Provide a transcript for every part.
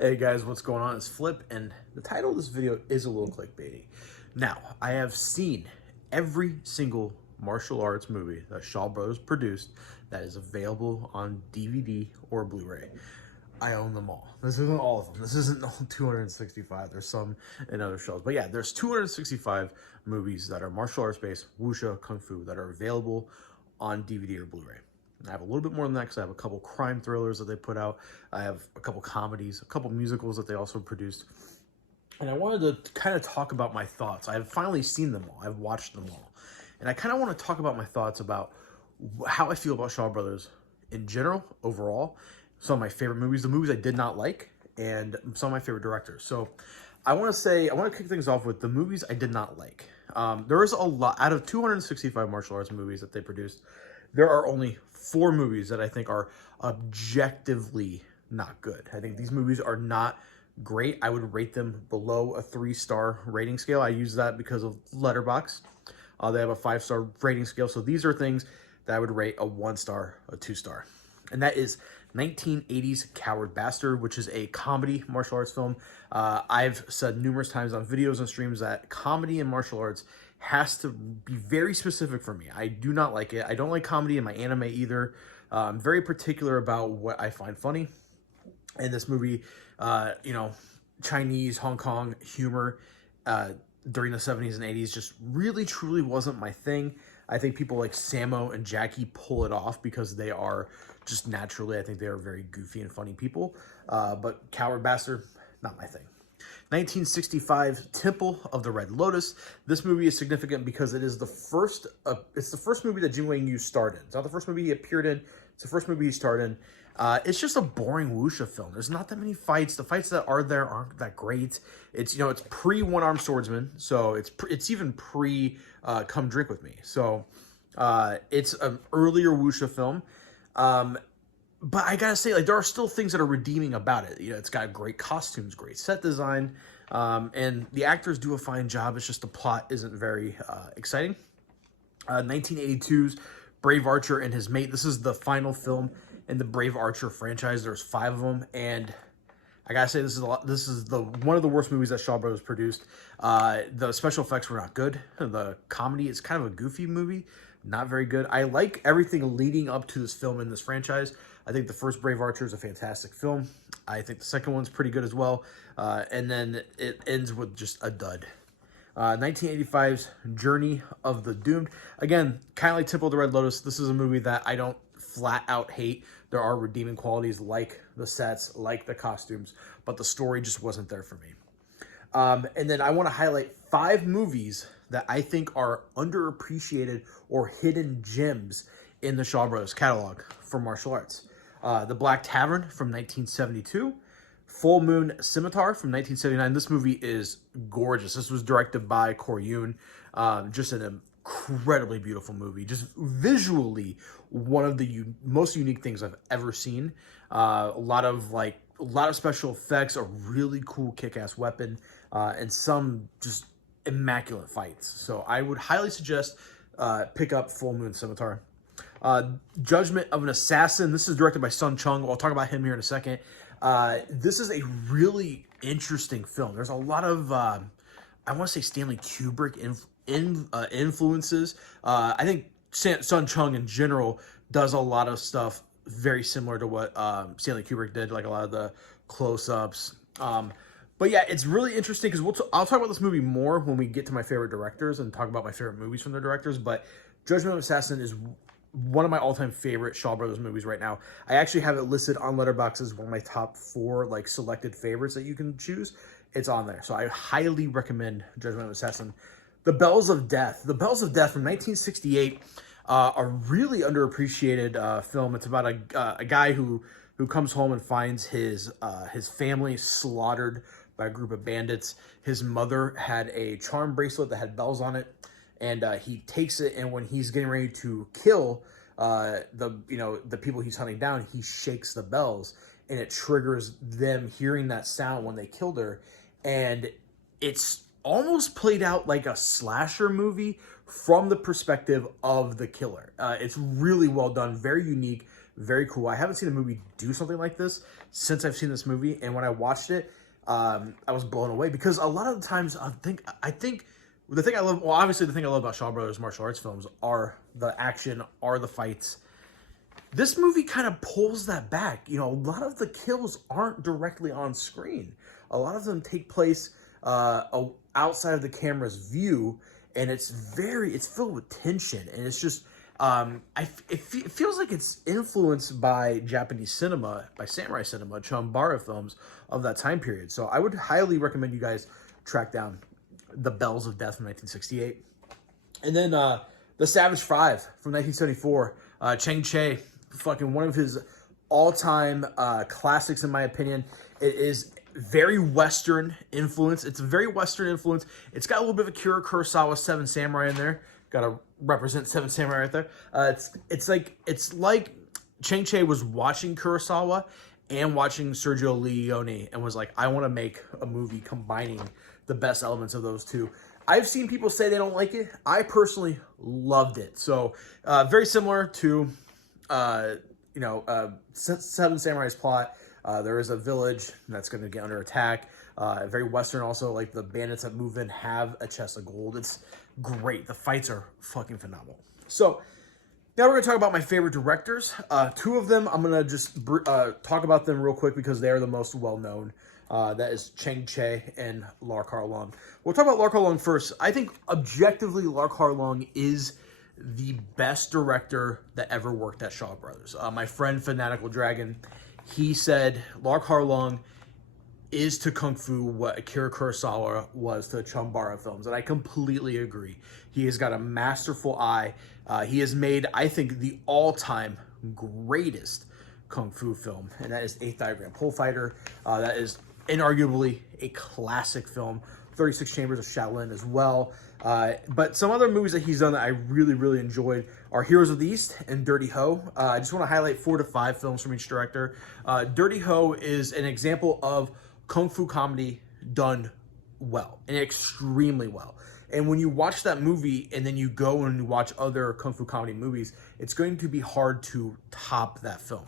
Hey guys, what's going on? It's Flip, and the title of this video is a little clickbaity. Now, I have seen every single martial arts movie that Shaw Brothers produced that is available on DVD or Blu-ray. I own them all. This isn't all of them. This isn't all 265. There's some in other shows. But yeah, there's 265 movies that are martial arts based, wuxia, kung fu, that are available on DVD or Blu-ray. I have a little bit more than that because I have a couple crime thrillers that they put out. I have a couple comedies, a couple musicals that they also produced. And I wanted to kind of talk about my thoughts. I've finally seen them all. I've watched them all. And I kind of want to talk about my thoughts about how I feel about Shaw Brothers in general, overall. Some of my favorite movies, the movies I did not like, and some of my favorite directors. So I want to kick things off with the movies I did not like. There is a lot, out of 265 martial arts movies that they produced, there are only 4 movies that I think are objectively not good. I think these movies are not great. I would rate them below a 3-star rating scale. I use that because of Letterboxd. They have a 5-star rating scale. So these are things that I would rate a 1-star, a 2-star. And that is 1980's Coward Bastard, which is a comedy martial arts film. I've said numerous times on videos and streams that comedy and martial arts has to be very specific for me. I do not like it. I don't like comedy in my anime either. I'm very particular about what I find funny. And this movie, Chinese, Hong Kong humor during the 70s and 80s just really, truly wasn't my thing. I think people like Sammo and Jackie pull it off because they are just naturally, I think they are very goofy and funny people. But Coward Bastard, not my thing. 1965 Temple of the Red Lotus. This movie is significant because it is it's the first movie that Jin Wang Yu starred in. It's not the first movie he appeared in. It's the first movie he starred in. It's just a boring wuxia film. There's not that many fights. The fights that are there aren't that great. It's it's pre One-Armed Swordsman, so it's even pre Come Drink With Me. So it's an earlier wuxia film. But I gotta say, like, there are still things that are redeeming about it. It's got great costumes, great set design, and the actors do a fine job. It's just the plot isn't very exciting. 1982's Brave Archer and His Mate. This is the final film in the Brave Archer franchise. There's 5 of them, and I gotta say, this is one of the worst movies that Shaw Brothers produced. The special effects were not good. The comedy is kind of a goofy movie, not very good. I like everything leading up to this film in this franchise. I think the first Brave Archer is a fantastic film. I think the second one's pretty good as well. And then it ends with just a dud. 1985's Journey of the Doomed. Again, kind of like Temple of the Red Lotus, this is a movie that I don't flat out hate. There are redeeming qualities like the sets, like the costumes, but the story just wasn't there for me. And then I want to highlight 5 movies that I think are underappreciated or hidden gems in the Shaw Brothers catalog for martial arts. The Black Tavern from 1972. Full Moon Scimitar from 1979. This movie is gorgeous. This was directed by Koryun. Just an incredibly beautiful movie. Just visually one of the most unique things I've ever seen. A lot of special effects, a really cool kick-ass weapon, and some just immaculate fights. So I would highly suggest pick up Full Moon Scimitar. Judgment of an Assassin. This is directed by Sun Chung. I'll talk about him here in a second. This is a really interesting film. There's a lot of, I want to say Stanley Kubrick influences. I think Sun Chung in general does a lot of stuff very similar to what Stanley Kubrick did, like a lot of the close-ups. But yeah, it's really interesting because I'll talk about this movie more when we get to my favorite directors and talk about my favorite movies from their directors. But Judgment of an Assassin is one of my all-time favorite Shaw Brothers movies right now. I actually have it listed on Letterboxd as one of my top 4 selected favorites that you can choose. It's on there, so I highly recommend Judgment of an Assassin. The Bells of Death. The Bells of Death from 1968, a really underappreciated film. It's about a guy who comes home and finds his family slaughtered by a group of bandits. His mother had a charm bracelet that had bells on it. And he takes it, and when he's getting ready to kill the people he's hunting down, he shakes the bells, and it triggers them hearing that sound when they killed her. And it's almost played out like a slasher movie from the perspective of the killer. It's really well done, very unique, Very cool. I haven't seen a movie do something like this since I've seen this movie, and when I watched it, I was blown away because a lot of the times I think the thing I love, well, obviously the thing I love about Shaw Brothers martial arts films are the action, are the fights. This movie kind of pulls that back. You know, a lot of the kills aren't directly on screen. A lot of them take place outside of the camera's view, and it's filled with tension, and it's just it feels like it's influenced by Japanese cinema, by samurai cinema, Chambara films of that time period. So I would highly recommend you guys track down The Bells of Death from 1968. And then The Savage Five from 1974. Chang Che, fucking one of his all-time classics in my opinion. It is very Western influence. It's a very Western influence. It's got a little bit of Akira Kurosawa Seven Samurai in there. Got to represent Seven Samurai right there. It's like Chang Che was watching Kurosawa and watching Sergio Leone and was like, I want to make a movie combining the best elements of those two. I've seen people say they don't like it. I personally loved it. So very similar to Seven Samurai's plot. There is a village that's going to get under attack. Very Western also, like the bandits that move in have a chest of gold. It's great. The fights are fucking phenomenal. So now we're going to talk about my favorite directors. Two of them, I'm going to just talk about them real quick because they are the most well-known. That is Chang Che and Lar Kar-Long. We'll talk about Lar Kar-Long first. I think objectively Lar Kar-Long is the best director that ever worked at Shaw Brothers. My friend Fanatical Dragon, he said Lar Kar-Long is to Kung Fu what Akira Kurosawa was to Chambara films, and I completely agree. He has got a masterful eye. He has made, I think, the all-time greatest Kung Fu film, and that is Eighth Diagram Pole Fighter. That is inarguably a classic film. 36 Chambers of Shaolin as well. But some other movies that he's done that I really, really enjoyed are Heroes of the East and Dirty Ho. I just want to highlight 4 to 5 films from each director. Dirty Ho is an example of Kung Fu comedy done well, and extremely well. And when you watch that movie and then you go and you watch other Kung Fu comedy movies, it's going to be hard to top that film.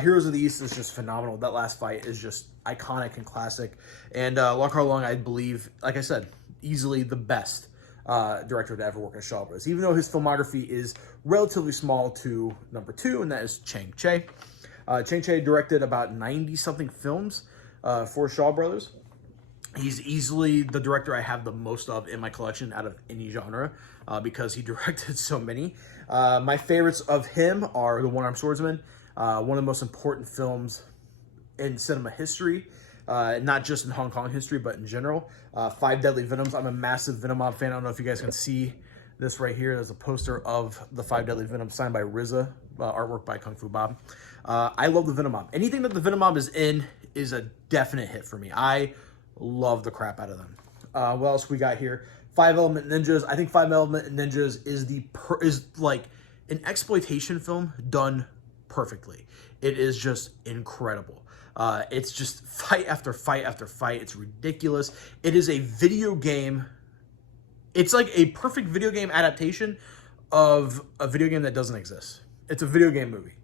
Heroes of the East is just phenomenal. That last fight is just iconic and classic. And Lar Kar-Long, I believe, like I said, easily the best director to ever work at Shaw Brothers, even though his filmography is relatively small to number 2, and that is Chang Che. Chang Che directed about 90-something films for Shaw Brothers. He's easily the director I have the most of in my collection out of any genre because he directed so many. My favorites of him are The One-Armed Swordsman, one of the most important films in cinema history, not just in Hong Kong history, but in general. Five Deadly Venoms. I'm a massive Venom Mob fan. I don't know if you guys can see this right here. There's a poster of the Five Deadly Venoms signed by RZA, artwork by Kung Fu Bob. I love the Venom Mob. Anything that the Venom Mob is in is a definite hit for me. I love the crap out of them. What else we got here? Five Element Ninjas. I think Five Element Ninjas is like an exploitation film done perfectly. It is just incredible. It's just fight after fight after fight. It's ridiculous. It is a video game. It's like a perfect video game adaptation of a video game that doesn't exist. It's a video game movie.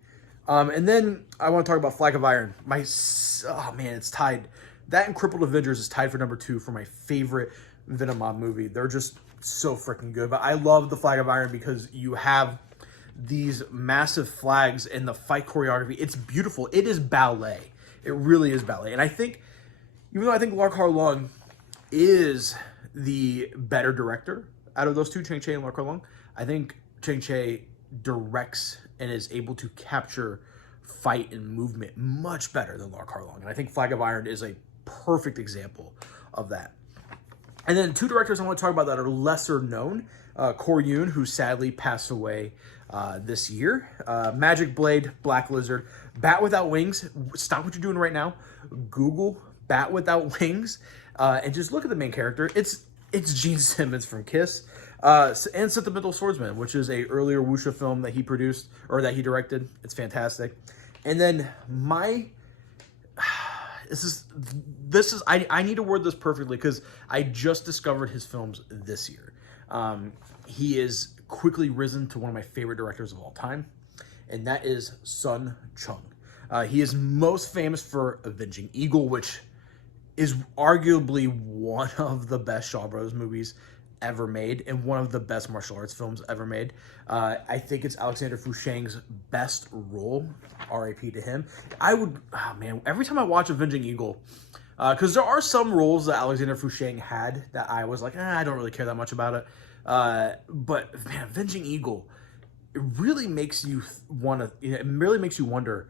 And then I want to talk about Flag of Iron. Oh man, it's tied. That and Crippled Avengers is tied for number 2 for my favorite Venom Mob movie. They're just so freaking good. But I love the Flag of Iron because you have these massive flags and the fight choreography. It's beautiful. It is ballet. It really is ballet. And I think, even though I think Lar Kar-Long is the better director out of those two, Chang Che and Lar Kar-Long, I think Chang Che directs and is able to capture fight and movement much better than Lar Kar-Long. And I think Flag of Iron is a perfect example of that. And then 2 directors I want to talk about that are lesser known. Kor Yoon, who sadly passed away this year. Magic Blade, Black Lizard, Bat Without Wings. Stop what you're doing right now. Google Bat Without Wings and just look at the main character. It's Gene Simmons from Kiss. And Sentimental Swordsman, which is a earlier wuxia film that he produced or that he directed. It's fantastic. And then I need to word this perfectly because I just discovered his films this year. He is quickly risen to one of my favorite directors of all time, and that is Sun Chung. He is most famous for Avenging Eagle, which is arguably one of the best Shaw Brothers movies ever made and one of the best martial arts films ever made. I think it's Alexander Fushang's best role. R.I.P. to him. Every time I watch Avenging Eagle, because there are some roles that Alexander Fushang had that I was like, I don't really care that much about it. But man, Avenging Eagle, it really makes you it really makes you wonder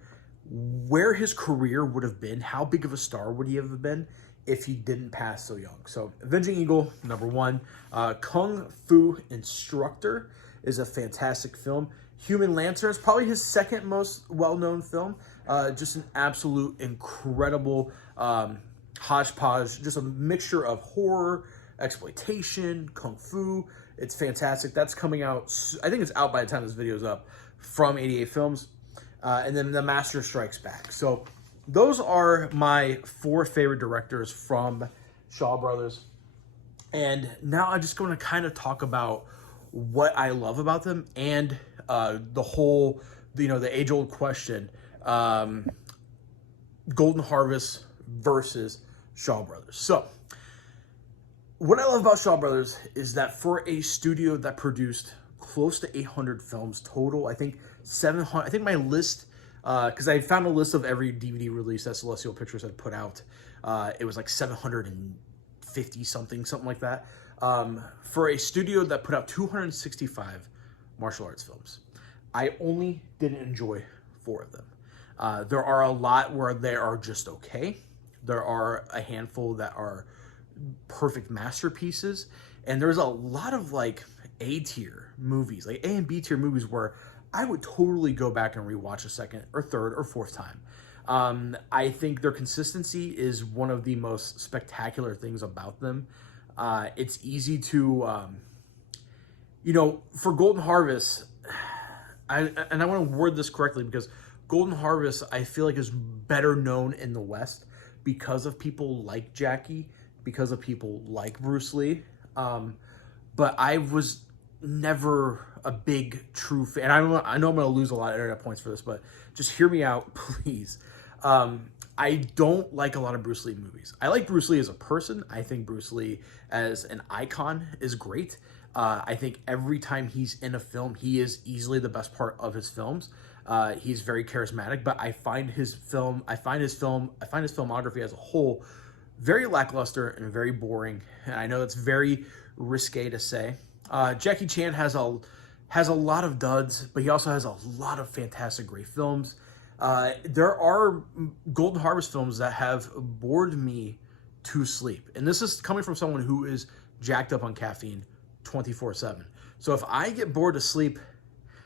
where his career would have been, how big of a star would he have been if he didn't pass so young. So Avenging Eagle, number one. Kung Fu Instructor is a fantastic film. Human Lantern is probably his second most well-known film. Just an absolute incredible hodgepodge, just a mixture of horror, exploitation, kung fu. It's fantastic. That's coming out, I think it's out by the time this video is up, from 88 Films. And then The Master Strikes Back. So those are my 4 favorite directors from Shaw Brothers. And now I'm just going to kind of talk about what I love about them and the whole, the age-old question, Golden Harvest versus Shaw Brothers. So what I love about Shaw Brothers is that for a studio that produced close to 800 films total, I think 700, I think my list, because I found a list of every DVD release that Celestial Pictures had put out. It was like 750 something like that. For a studio that put out 265 martial arts films, I only didn't enjoy 4 of them. There are a lot where they are just okay. There are a handful that are perfect masterpieces, and there's a lot of like A-tier movies, like A and B-tier movies, where I would totally go back and rewatch a second or third or fourth time. I think their consistency is one of the most spectacular things about them. It's easy to, for Golden Harvest, I want to word this correctly, because Golden Harvest, I feel like, is better known in the West because of people like Jackie, because of people like Bruce Lee. But I was never a big true fan. I know I'm going to lose a lot of internet points for this, but just hear me out, please. I don't like a lot of Bruce Lee movies. I like Bruce Lee as a person. I think Bruce Lee as an icon is great. I think every time he's in a film, he is easily the best part of his films. He's very charismatic, but I find his filmography as a whole very lackluster and very boring. And I know it's very risque to say. Jackie Chan has a lot of duds, but he also has a lot of fantastic, great films. There are Golden Harvest films that have bored me to sleep. And this is coming from someone who is jacked up on caffeine 24/7. So if I get bored to sleep,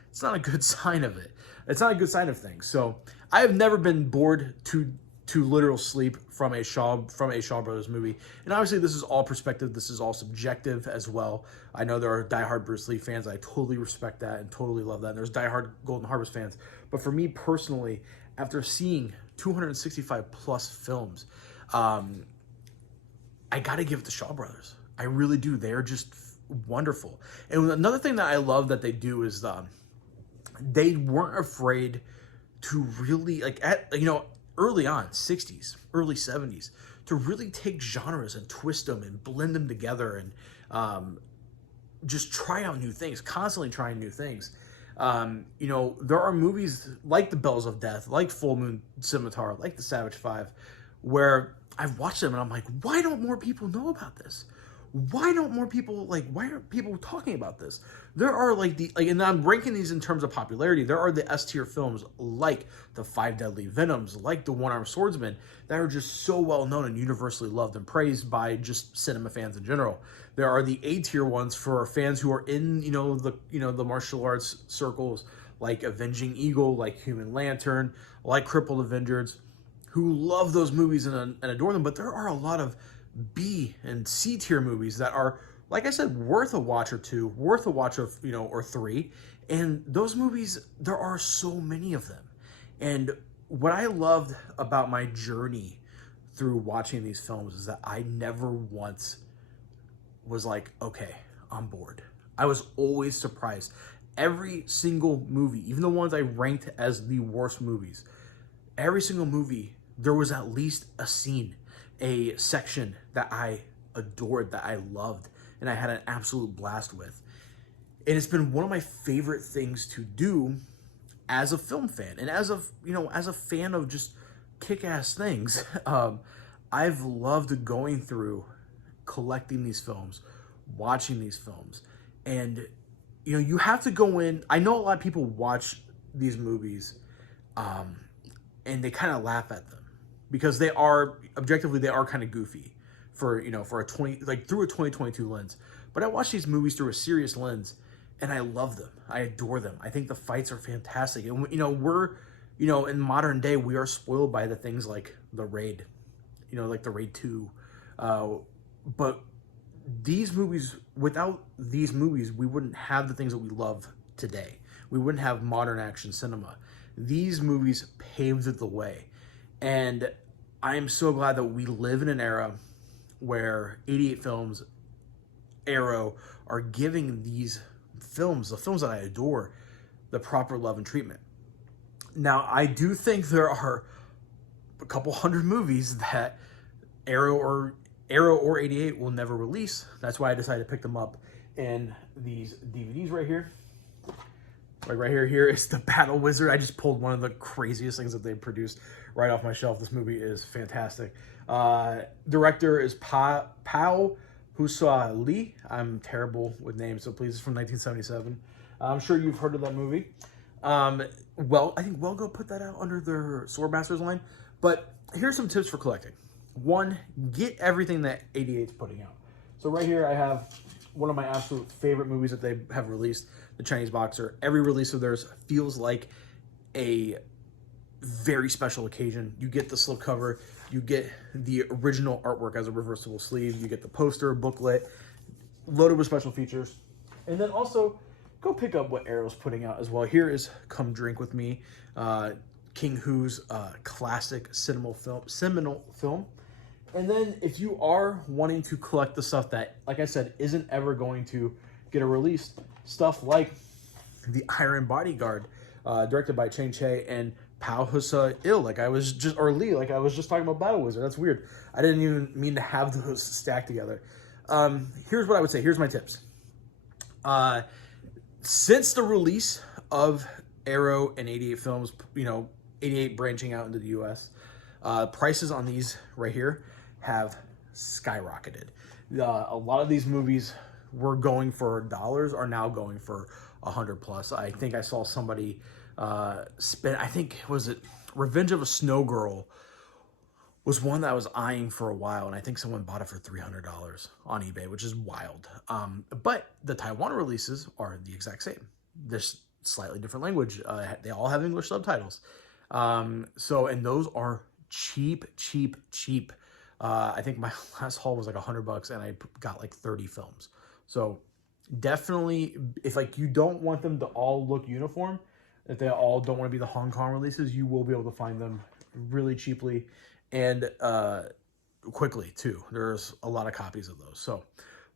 it's not a good sign of it. It's not a good sign of things. So I have never been bored to literal sleep from a Shaw Brothers movie. And obviously this is all perspective. This is all subjective as well. I know there are diehard Bruce Lee fans. I totally respect that and totally love that. And there's diehard Golden Harvest fans. But for me personally, after seeing 265 plus films, I got to give it to Shaw Brothers. I really do. They are just wonderful. And another thing that I love that they do is they weren't afraid to really, early on, 60s, early 70s, to really take genres and twist them and blend them together and just try out new things, constantly trying new things. There are movies like The Bells of Death, like Full Moon Scimitar, like The Savage Five, where I've watched them and I'm like, why don't more people know about this? Why aren't people talking about this? There are and I'm ranking these in terms of popularity. There are the S-tier films like The Five Deadly Venoms, like The One-Armed Swordsman, that are just so well known and universally loved and praised by just cinema fans in general. There are the A-tier ones for fans who are in, the martial arts circles, like Avenging Eagle, like Human Lantern, like Crippled Avengers, who love those movies and adore them. But there are a lot of B and C tier movies that are, like I said, worth a watch or two, worth a watch of, or 3. And those movies, there are so many of them. And what I loved about my journey through watching these films is that I never once was like, okay, I'm bored. I was always surprised. every single movie, even the ones I ranked as the worst movies, every single movie, there was at least a scene, a section that I adored, that I loved, and I had an absolute blast with. And it's been one of my favorite things to do as a film fan, and as a, as a fan of just kick-ass things. I've loved going through, collecting these films, watching these films, and you have to go in. I know a lot of people watch these movies, and they kind of laugh at them because they are objectively, they are kind of goofy for for a through a 2022 lens. But I watch these movies through a serious lens, and I love them. I adore them. I think the fights are fantastic. And we're in modern day, we are spoiled by the things like the Raid, like the Raid 2. But these movies, without these movies, we wouldn't have the things that we love today. We wouldn't have modern action cinema. These movies paved the way. And I am so glad that we live in an era where 88 Films, Arrow, are giving these films, the films that I adore, the proper love and treatment. Now, I do think there are a couple hundred movies that Arrow or 88 will never release. That's why I decided to pick them up in these DVDs right here. Like right here is the Battle Wizard. I just pulled one of the craziest things that they've produced right off my shelf. This movie is fantastic. Director is Pao Husa Lee. I'm terrible with names, so please, it's from 1977. I'm sure you've heard of that movie. Well, I think Welgo put that out under their Swordmasters line. But here's some tips for collecting. One, get everything that 88's putting out. So right here I have one of my absolute favorite movies that they have released, The Chinese Boxer. Every release of theirs feels like a very special occasion. You get the slipcover, you get the original artwork as a reversible sleeve, you get the poster, booklet, loaded with special features. And then also, go pick up what Arrow's putting out as well. Here is Come Drink With Me, King Hu's classic seminal film. And then if you are wanting to collect the stuff that, like I said, isn't ever going to get a release, stuff like The Iron Bodyguard, directed by Chang Che and Pao Husa Lee, like I was just talking about Battle Wizard. That's weird. I didn't even mean to have those stacked together. Here's what I would say. Here's my tips. Since the release of Arrow and 88 Films, 88 branching out into the US, prices on these right here have skyrocketed. A lot of these movies were going for dollars are now going for 100 plus. I think I saw somebody spend, I think, was it Revenge of a Snow Girl was one that I was eyeing for a while, and I think someone bought it for $300 on eBay, which is wild. But the Taiwan releases are the exact same. There's slightly different language. They all have English subtitles. And those are cheap. I think my last haul was like $100 and I got like 30 films. So definitely, if like you don't want them to all look uniform, if they all don't want to be the Hong Kong releases, you will be able to find them really cheaply and quickly too. There's a lot of copies of those. So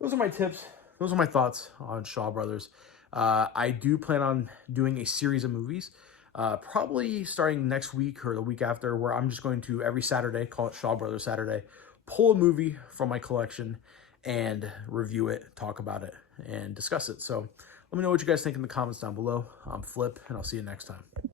those are my tips. Those are my thoughts on Shaw Brothers. I do plan on doing a series of movies, probably starting next week or the week after, where I'm just going to every Saturday, call it Shaw Brothers Saturday, pull a movie from my collection and review it, talk about it, and discuss it. So let me know what you guys think in the comments down below. I'm Flip, and I'll see you next time.